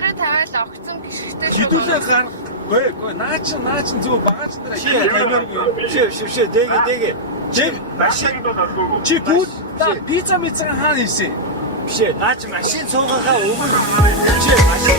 дээр тавиал огцон гიშгтэй. Хідүүлээ гарахгүй. Наа чин зөв багаж дээр. Шээ дэгэ. Чи гүйл пицца мицэн хаана ирсэн? Бишээ. Наа чи машин цуугаагаа өгөн. Чи машин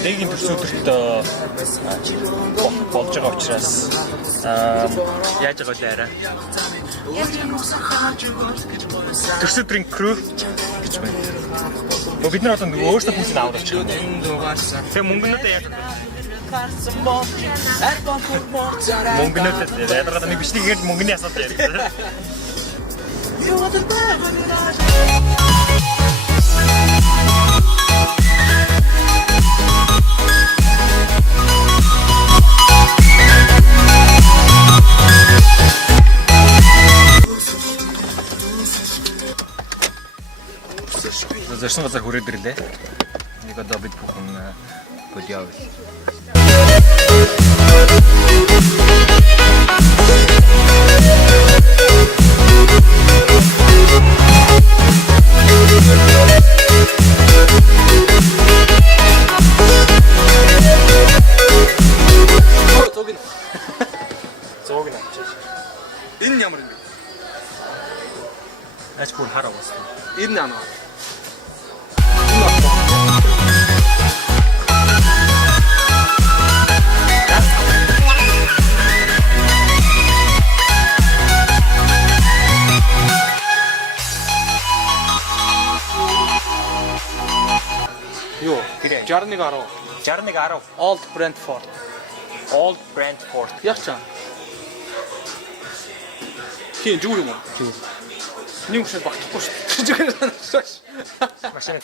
Дэгийн төсөөдөрт болж байгаа учраас яаж байгаа вэ арай? Төсөөдрийн crew гэж байна. Бид нар одоо өөрсдөө хүнсийг аваад очих. Тэгээ мөнгөнөөдөө яаж мөнгөнөөдөө яагаад нэг бичлэг гээд мөнгөний асуудал ярьдаг. Зорсон газар хүрээд ирлээ. Нэг одоо бид бүхэн бодяав. Зогин авчиж. Энэ ямар юм бэ? Ач бүр хараа бас. Энэ наа. Юу? 6110. Old Brentford. Яг чам. Хин жүүр юм уу? Жүүр. Нэг шил багтахгүй шүү. Жүүр санагдаж. Машин.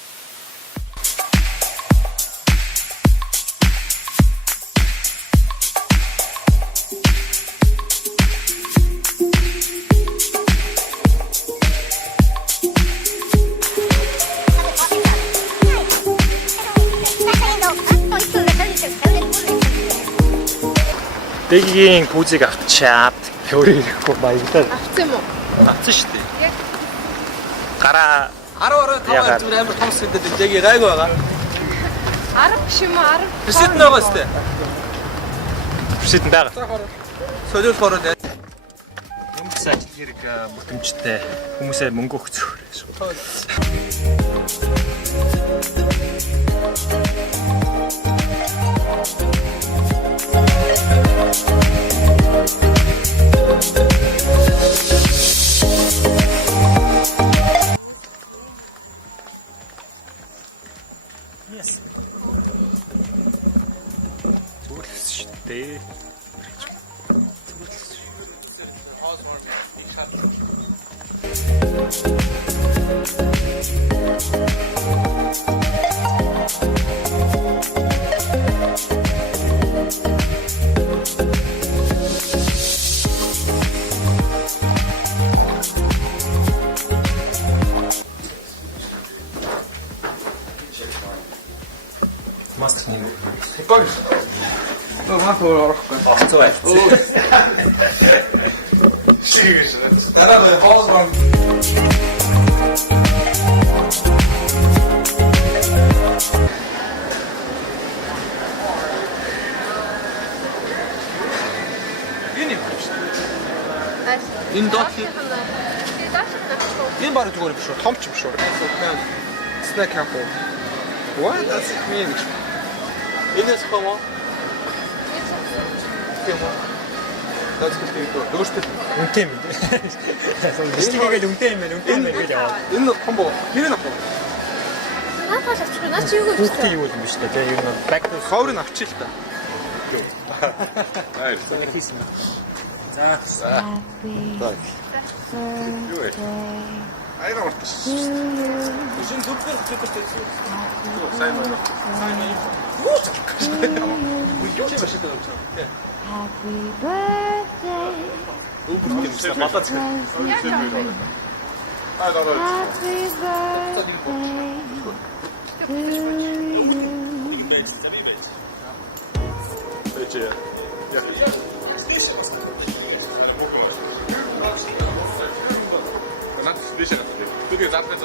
Дэгийн пүүзийг авчаад өөрийн ирэхгүй баярлалаа. Авсан юм уу? Авсан шүү дээ. Гараа 10 зүгээр амар том сэдвэд дэгийн гайгүй байгаа. 10 биш юм уу? 10. Пресет байгаа шүү дээ. Пресет байгаа. Солиулт ороод яа. Юмс ажил хэрэг бүтэмжтэй хүмүүсээ мөнгө өгч зүгээр шүү. Yes. Зүрлс шүү дээ. Маст нэг. Тэгвэл мах орохгүй. Авцгаа байц. Шигэж. Дараа хоол гоо. Энэ дот. Энэ баг зүгээр биш үү? Том ч биш үү? Snack apple. What does it mean? Энэ скомо. That's good people. Өөртөө үнэтэй юм. Бичлэгээл үнэтэй юм байна гэж яваа. Энэ комбо. Нэр нь авах. Наатал авчих. Наа чи юу гэж байна? Юу юм биш үү? Тэгээ юу нэг back to ховрыг авчих л та. Хайр. Нэг хийсэн. За. Так. Юу вэ? Айра ортсон. Жин зүгтэр зүгтэр. Сайн байна. Сайн байна. 이게 맛있다 그렇죠. 네. Happy birthday. 너무 부럽게 맞다 차. Happy birthday to you. Wiecie, wiecie, który zawsze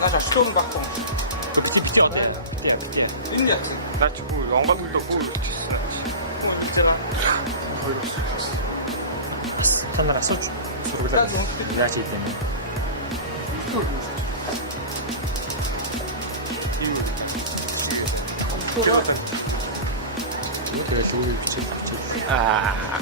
나잘 시켜오는 거 같고. 비티 비티 어때? 비티. 인디 같은. 나 지금 왕밥도 구워. 하나라 소주 소주를 이해하실 때는 이렇게 소주 붙여 아.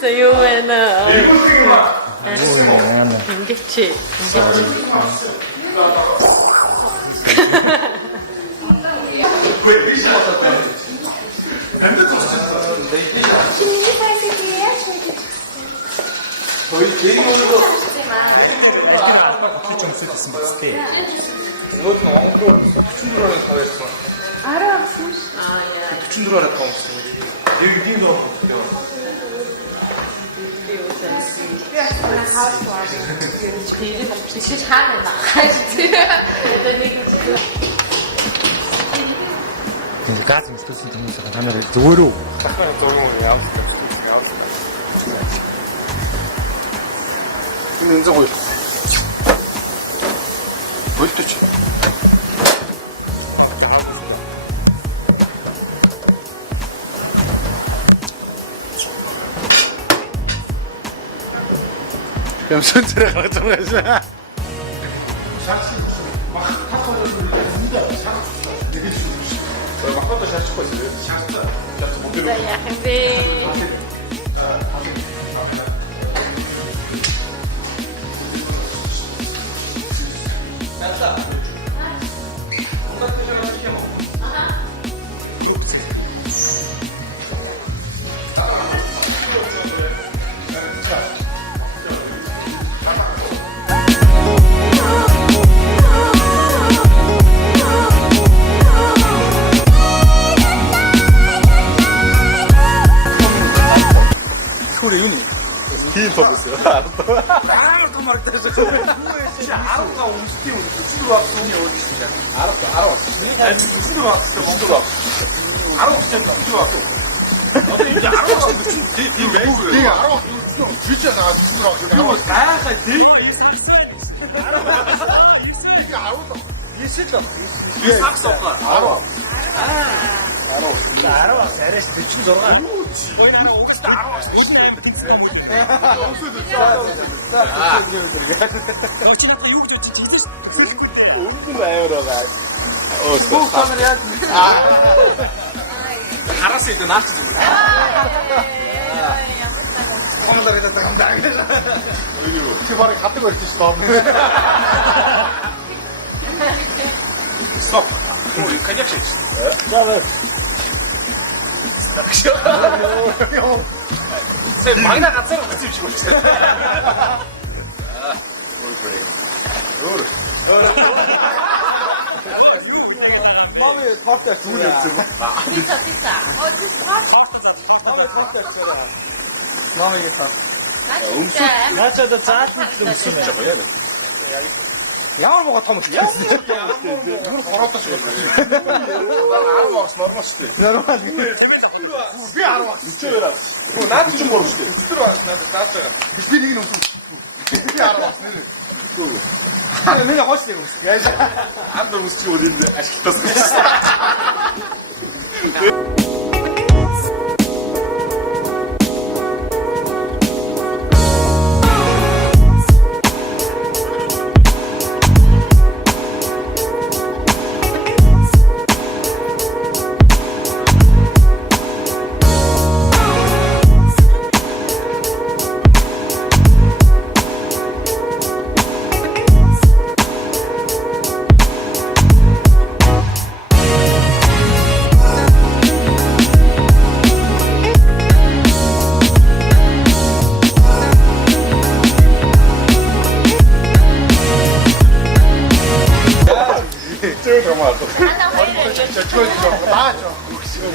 자, 요에는 임계치. 좀 쓰겠습니다. 때 이것도 왕프로 추천들어는 다 했어. 알아. 추천들어는 다 없어. 여기 너. 근데 가슴 스트레스 되면서 하나를 도로 있는 거 어디 치? 그럼 손질해 가져가자. 막걸리 잘 찍고 있어요. 자, 양배. 소리 윤이. 긴 터보세요. 알았어 말했다. 진짜 알았다. 옴스티브 주로 왔어. 알았어. 아니 주로 왔어. 주로 왔어. 알았어. 주로 왔어. 어때 이제 알았어. 네가 알아. 진짜 나 누구라고 그리고 나야가 되게 네가 알아. 있을까? 이 삭서가 알아. 알아. 잘했어. 대충 들어가. 온구나 에어로가. 호흡하면 해야지. 갈았어 일단 납치지. 오늘날에다 들어가면 안 되잖아. 그 발에 같은 거 이렇게 써. Стоп. Ой, конечно. 쌤 막이나 같은 거 같이 주시고 있어요. 마음에 박자 죽은 적 있어. Pizza, pizza. 마음에 박자 있어. 마음에 이게 다. 나도 짜증 좀 잡아야 돼. 양어가 타면 돼. 이걸 걸었다 싶어. 난 알아먹었어. 너무 맛있대. 여러분. 왜 알아먹었어? 이쪽이라. 나한테 좀 모르겠대. 들어와. 나한테 따뜻하가. 비리기 너무 왜 알아먹었어? 내가 훨씬 되고 있어. 안 너무 스치 어딘데? 아쉽다.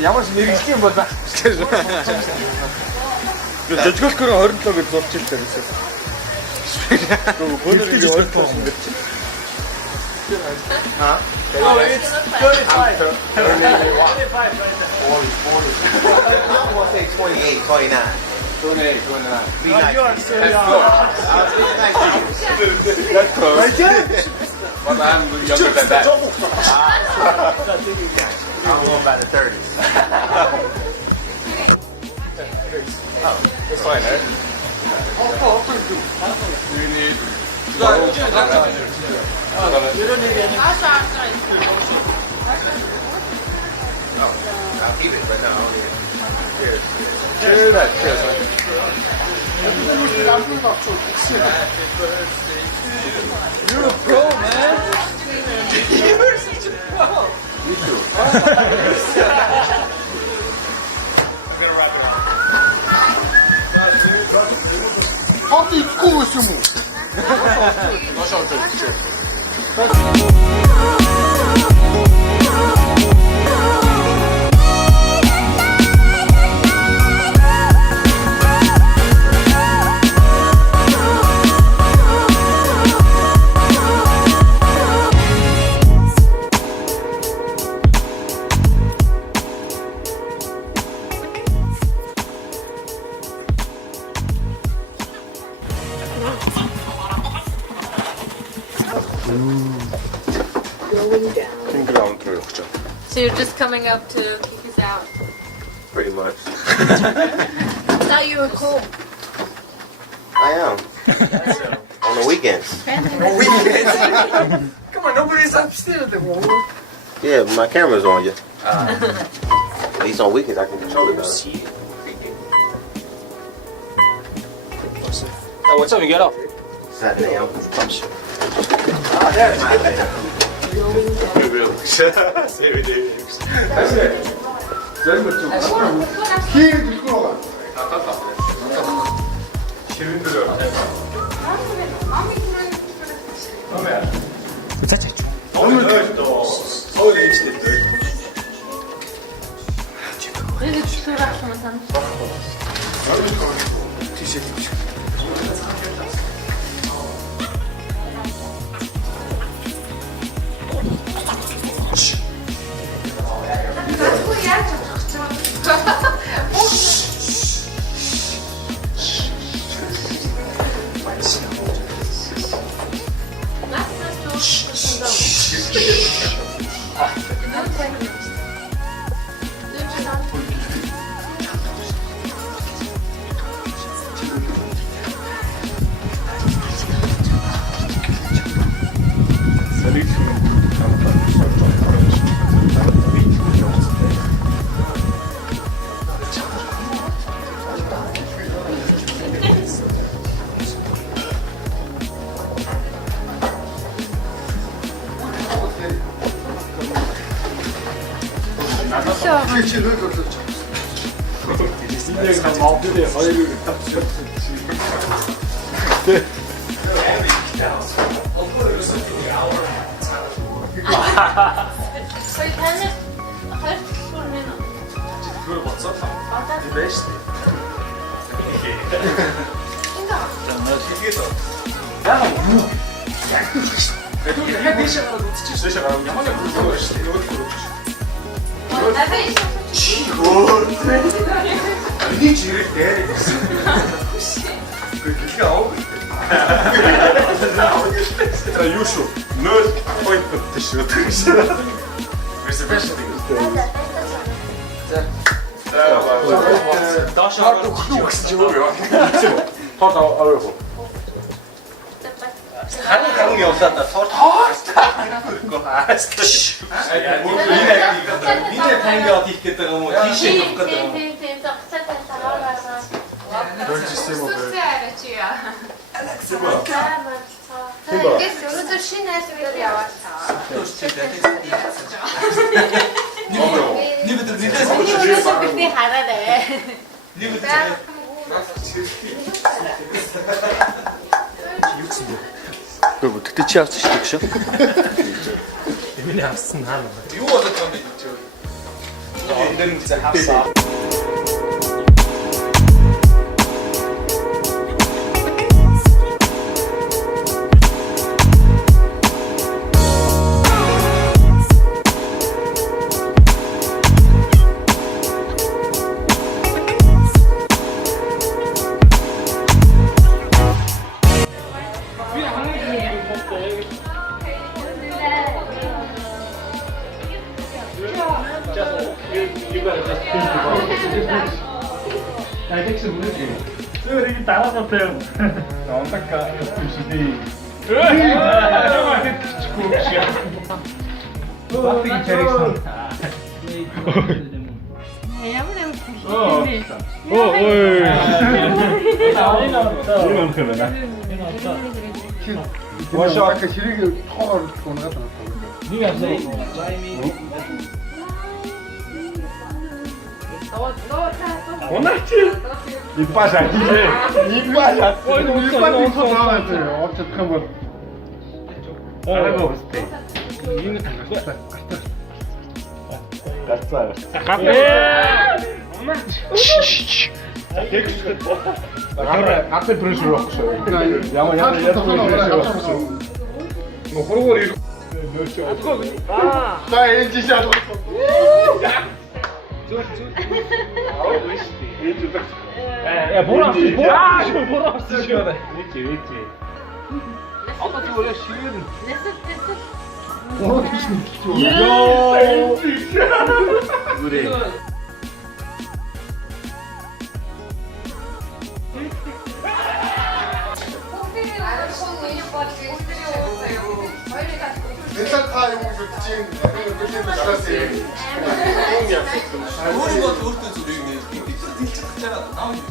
Ямар ч нэрэгдэх юм бол байх гэж. Дэжгөл көрөө 27-ыг зурч ирсэн гэсэн. Өнөр ингэ 27 гэж. Аа. Oh, it's 35. 35. I want to say 28, 29. 28, 29. You are so young. That's close. But I'm younger than that. I'm going by the 30s. Oh, it's fine, right? Do you need... You don't need any... I'll keep it, but no, I don't need it. Cheers. Cheers, man. Cheers, man. You're a pro, man. You're such a pro. You too. I'm gonna wrap it up. How you cool with you? I'll show it to you. So you're just coming up to kick us out? Pretty much. I thought you were cool. I am. On the weekends. Come on, nobody's upstairs. Yeah, my camera's on you. At least on weekends I can control it better. What's up? You get off. Saturday, I'm pumped. 인내가 마음대로 허리를 So you can half 그걸 봤어? 이 베스트. You should not point the shirt. 한국이 없었다. 니네 팬이 어디 있겠다가 뭐 디시 없거든. 뭐 특히 치아 쓰시죠? Emilia Arsenal. 앞에 들을 수 없어요. 야마 뭐 호로호리 나 엔지샷 야 보라 없어 시원해 있지 아까 저 원래 쉬운 그래 괜찮다 이거 지금 끝내고 시작했어요. 우리 뭐 좋을 때 소리 진짜 크잖아 나오지.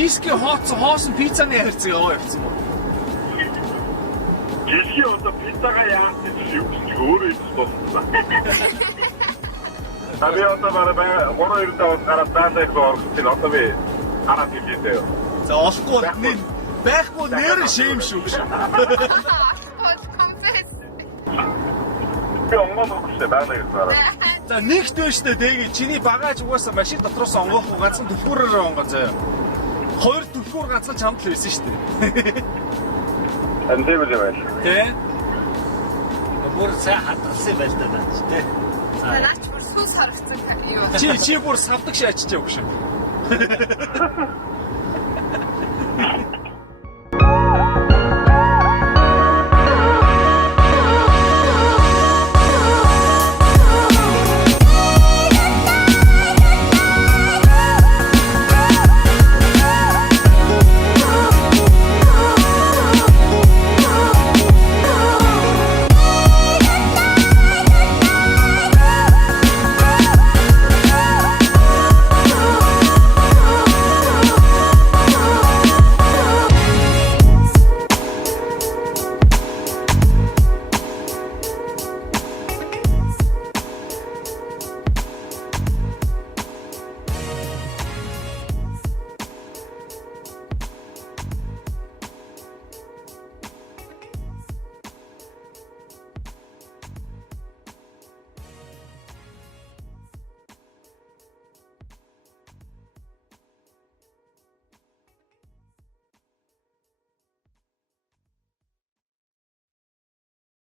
Диск хоосон пиццаны харилцаа яваа явцсан мó. Жилийн одоо пиццага яах гэж юу ч өөрөө их болсон. Таби одоо бараа 3-2 даваа гараад даалаа их орсон. Одоо би хараад хэлээдээ. За олохгүй байхгүй нэр шэм шүү гэж. Confess. Би онгон өгсөн даалаа их гараад. За нэгт байна штэ дээг чиний багаж угаасаа машин дотроос онгоохгүй ганцхан түлхүүрээр онгоо заяа. Хоёр түлхүүр ганцхан чамд л байсан штэ. Антибэл байл. Тэ? Бүр цаа хатгалсан байл та наач тий. Наач бүр сүс харагцсан юу. Чи бүр савдаг шаачж явах шүү.